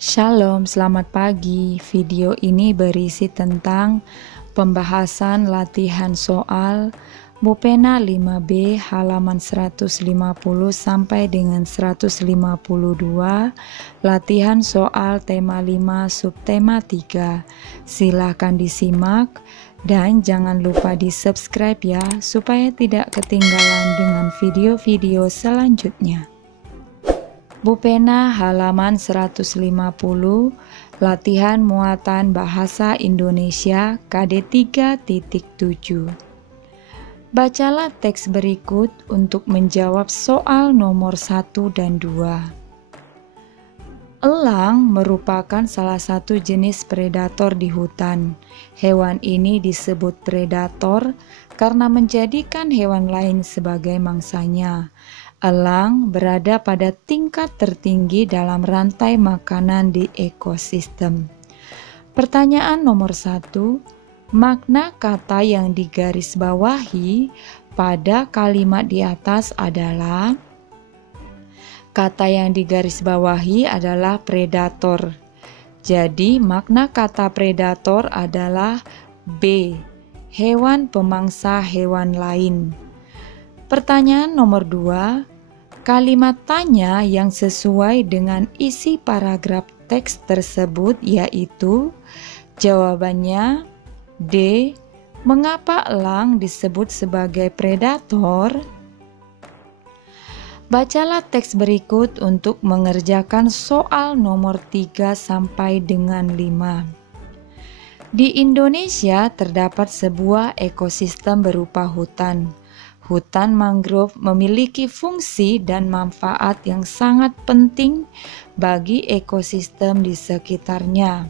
Shalom, selamat pagi. Video ini berisi tentang pembahasan latihan soal Mupena 5B halaman 150 sampai dengan 152, latihan soal tema 5 subtema 3. Silahkan disimak dan jangan lupa di subscribe ya, supaya tidak ketinggalan dengan video-video selanjutnya. Mupena halaman 150, latihan muatan bahasa Indonesia KD 3.7. Bacalah teks berikut untuk menjawab soal nomor 1 dan 2. Elang merupakan salah satu jenis predator di hutan. Hewan ini disebut predator karena menjadikan hewan lain sebagai mangsanya. Elang berada pada tingkat tertinggi dalam rantai makanan di ekosistem. Pertanyaan nomor 1, makna kata yang digarisbawahi pada kalimat di atas adalah? Kata yang digarisbawahi adalah predator. Jadi makna kata predator adalah B, hewan pemangsa hewan lain. Pertanyaan nomor 2, kalimat tanya yang sesuai dengan isi paragraf teks tersebut yaitu, jawabannya D, mengapa elang disebut sebagai predator? Bacalah teks berikut untuk mengerjakan soal nomor 3 sampai dengan 5. Di Indonesia terdapat sebuah ekosistem berupa hutan. Hutan mangrove memiliki fungsi dan manfaat yang sangat penting bagi ekosistem di sekitarnya.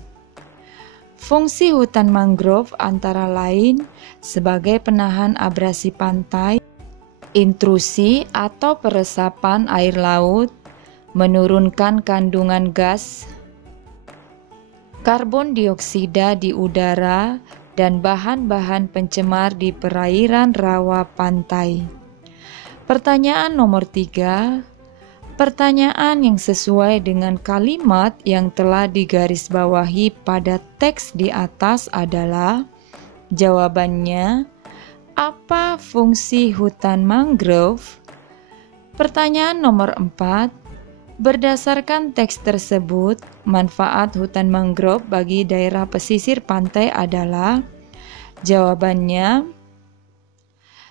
Fungsi hutan mangrove antara lain sebagai penahan abrasi pantai, intrusi atau peresapan air laut, menurunkan kandungan gas karbon dioksida di udara, dan bahan-bahan pencemar di perairan rawa pantai. Pertanyaan nomor 3, pertanyaan yang sesuai dengan kalimat yang telah digarisbawahi pada teks di atas adalah, jawabannya, apa fungsi hutan mangrove? Pertanyaan nomor 4, berdasarkan teks tersebut, manfaat hutan mangrove bagi daerah pesisir pantai adalah? Jawabannya,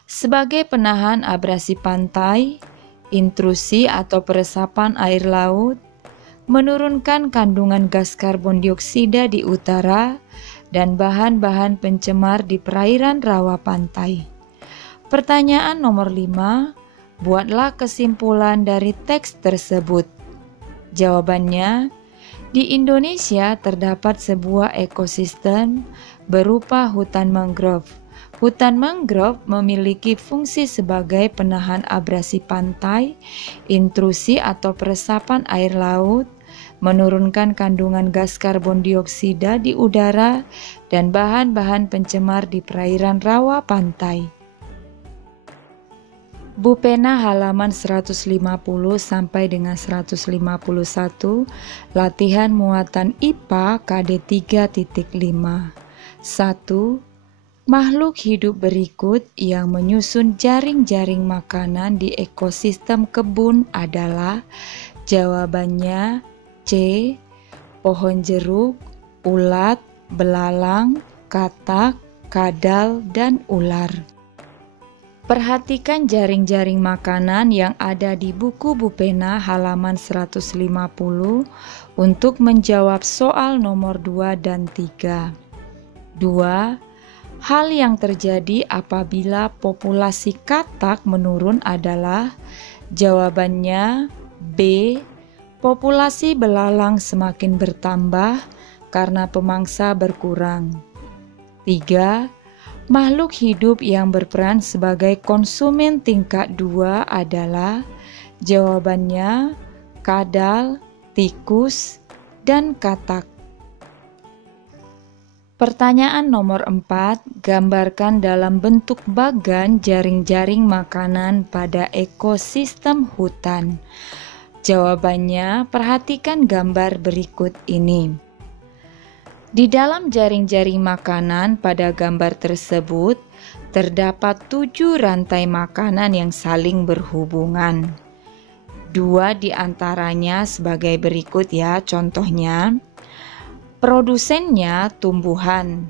sebagai penahan abrasi pantai, intrusi atau peresapan air laut, menurunkan kandungan gas karbon dioksida di utara, dan bahan-bahan pencemar di perairan rawa pantai. Pertanyaan nomor 5, buatlah kesimpulan dari teks tersebut. Jawabannya, di Indonesia terdapat sebuah ekosistem berupa hutan mangrove. Hutan mangrove memiliki fungsi sebagai penahan abrasi pantai, intrusi atau peresapan air laut, menurunkan kandungan gas karbon dioksida di udara, dan bahan-bahan pencemar di perairan rawa pantai. Mupena halaman 150 sampai dengan 151, latihan muatan IPA KD 3.5. 1. Makhluk hidup berikut yang menyusun jaring-jaring makanan di ekosistem kebun adalah? Jawabannya C, pohon jeruk, ulat, belalang, katak, kadal, dan ular. Perhatikan jaring-jaring makanan yang ada di buku Mupena halaman 150 untuk menjawab soal nomor 2 dan 3. 2. Hal yang terjadi apabila populasi katak menurun adalah? Jawabannya B, populasi belalang semakin bertambah karena pemangsa berkurang. 3. Makhluk hidup yang berperan sebagai konsumen tingkat 2 adalah? Jawabannya kadal, tikus, dan katak. Pertanyaan nomor 4, gambarkan dalam bentuk bagan jaring-jaring makanan pada ekosistem hutan. Jawabannya, perhatikan gambar berikut ini. Di dalam jaring-jaring makanan pada gambar tersebut, terdapat 7 rantai makanan yang saling berhubungan. 2 di antaranya sebagai berikut ya, contohnya. Produsennya tumbuhan,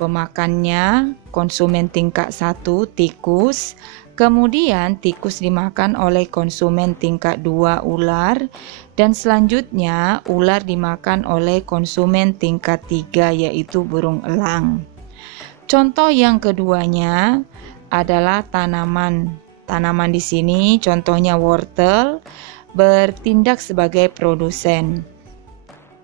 pemakannya konsumen tingkat 1 tikus, kemudian tikus dimakan oleh konsumen tingkat 2 ular, dan selanjutnya ular dimakan oleh konsumen tingkat 3 yaitu burung elang. Contoh yang keduanya adalah tanaman. Tanaman di sini contohnya wortel bertindak sebagai produsen.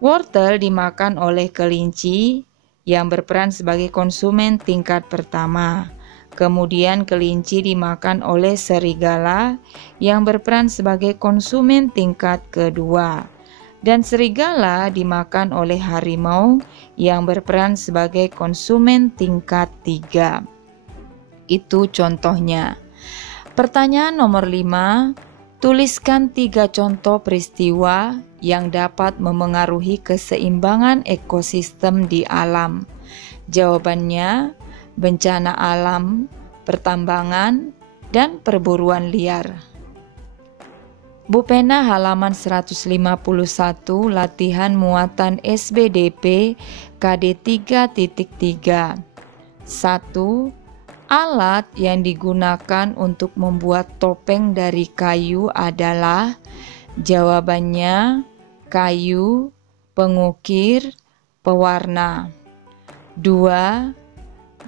Wortel dimakan oleh kelinci yang berperan sebagai konsumen tingkat pertama. Kemudian kelinci dimakan oleh serigala yang berperan sebagai konsumen tingkat kedua. Dan serigala dimakan oleh harimau yang berperan sebagai konsumen tingkat 3. Itu contohnya. Pertanyaan nomor 5. Tuliskan 3 contoh peristiwa yang dapat memengaruhi keseimbangan ekosistem di alam. Jawabannya, bencana alam, pertambangan, dan perburuan liar. Bu Pena halaman 151, latihan muatan SBDP KD 3.3. 1. Alat yang digunakan untuk membuat topeng dari kayu adalah, jawabannya, kayu, pengukir, pewarna. 2.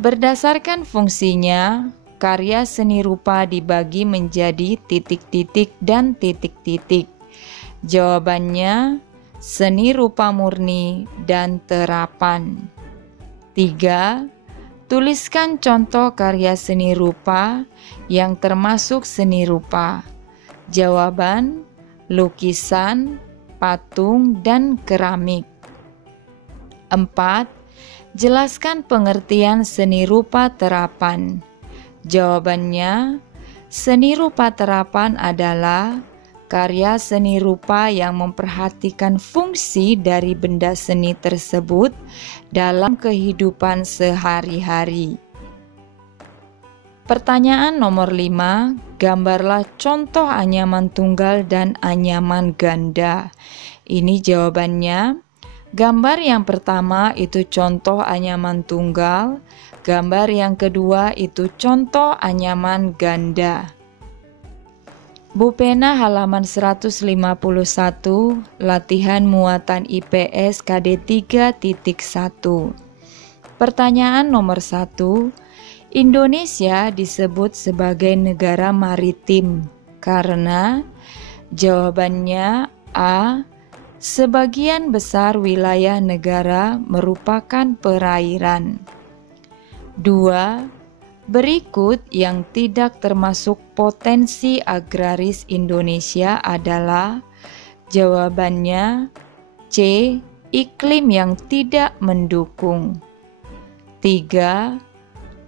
Berdasarkan fungsinya, karya seni rupa dibagi menjadi titik-titik dan titik-titik. Jawabannya, seni rupa murni dan terapan. 3. Tuliskan contoh karya seni rupa yang termasuk seni rupa. Jawaban, lukisan, patung, dan keramik. 4. Jelaskan pengertian seni rupa terapan. Jawabannya, seni rupa terapan adalah karya seni rupa yang memperhatikan fungsi dari benda seni tersebut dalam kehidupan sehari-hari. Pertanyaan nomor 5, gambarlah contoh anyaman tunggal dan anyaman ganda. Ini jawabannya. Gambar yang pertama itu contoh anyaman tunggal, gambar yang kedua itu contoh anyaman ganda. Bu Pena halaman 151, latihan muatan IPS KD 3.1. Pertanyaan nomor 1, Indonesia disebut sebagai negara maritim karena, jawabannya A. Sebagian besar wilayah negara merupakan perairan. 2. Berikut yang tidak termasuk potensi agraris Indonesia adalah, jawabannya, C. Iklim yang tidak mendukung. 3.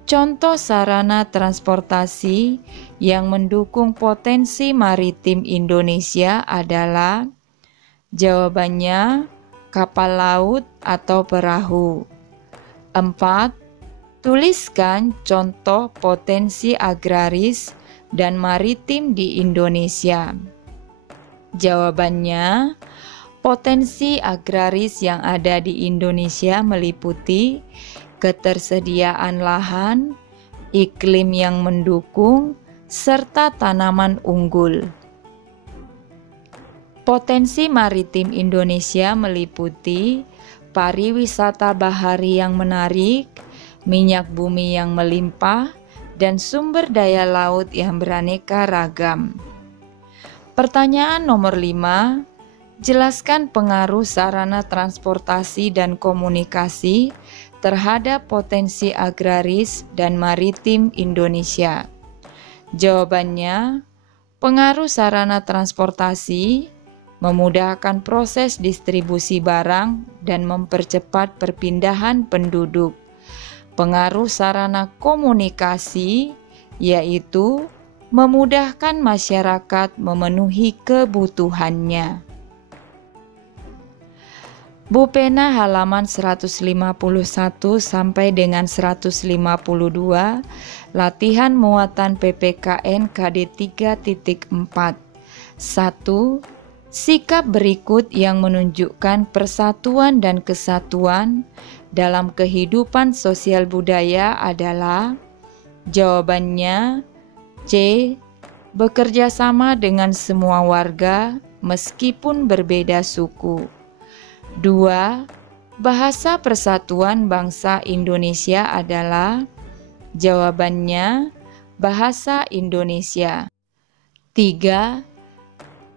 Contoh sarana transportasi yang mendukung potensi maritim Indonesia adalah, jawabannya, kapal laut atau perahu. 4. Tuliskan contoh potensi agraris dan maritim di Indonesia. Jawabannya, potensi agraris yang ada di Indonesia meliputi ketersediaan lahan, iklim yang mendukung, serta tanaman unggul. Potensi maritim Indonesia meliputi pariwisata bahari yang menarik, minyak bumi yang melimpah, dan sumber daya laut yang beraneka ragam. Pertanyaan nomor 5, jelaskan pengaruh sarana transportasi dan komunikasi terhadap potensi agraris dan maritim Indonesia. Jawabannya, pengaruh sarana transportasi memudahkan proses distribusi barang dan mempercepat perpindahan penduduk. Pengaruh sarana komunikasi yaitu memudahkan masyarakat memenuhi kebutuhannya. Bu Pena halaman 151 sampai dengan 152, latihan muatan PPKN KD 3.4. 1. Sikap berikut yang menunjukkan persatuan dan kesatuan dalam kehidupan sosial budaya adalah: jawabannya C. Bekerja sama dengan semua warga meskipun berbeda suku. 2. Bahasa Persatuan Bangsa Indonesia adalah: jawabannya bahasa Indonesia. 3.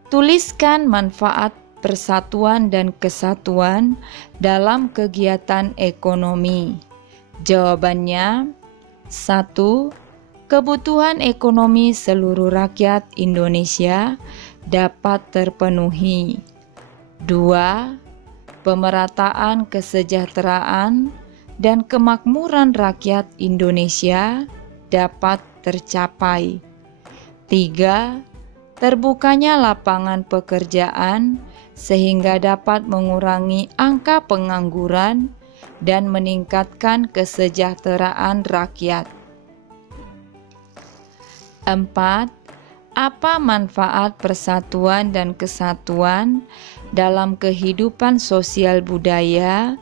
Tuliskan manfaat persatuan dan kesatuan dalam kegiatan ekonomi. Jawabannya: 1. Kebutuhan ekonomi seluruh rakyat Indonesia dapat terpenuhi. 2. Pemerataan kesejahteraan dan kemakmuran rakyat Indonesia dapat tercapai. 3. Terbukanya lapangan pekerjaan sehingga dapat mengurangi angka pengangguran dan meningkatkan kesejahteraan rakyat. 4. Apa manfaat persatuan dan kesatuan dalam kehidupan sosial budaya,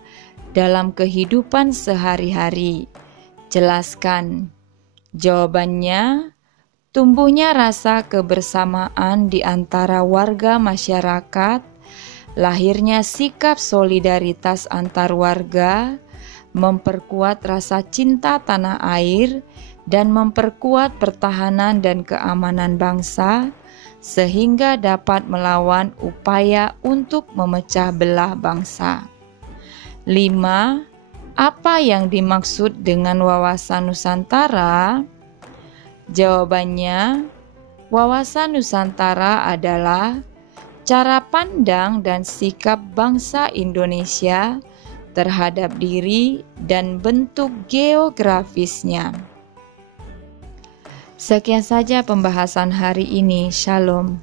dalam kehidupan sehari-hari? Jelaskan. Jawabannya: tumbuhnya rasa kebersamaan di antara warga masyarakat, lahirnya sikap solidaritas antar warga, memperkuat rasa cinta tanah air, dan memperkuat pertahanan dan keamanan bangsa, sehingga dapat melawan upaya untuk memecah belah bangsa. 5. Apa yang dimaksud dengan wawasan Nusantara? Jawabannya, wawasan Nusantara adalah cara pandang dan sikap bangsa Indonesia terhadap diri dan bentuk geografisnya. Sekian saja pembahasan hari ini. Shalom.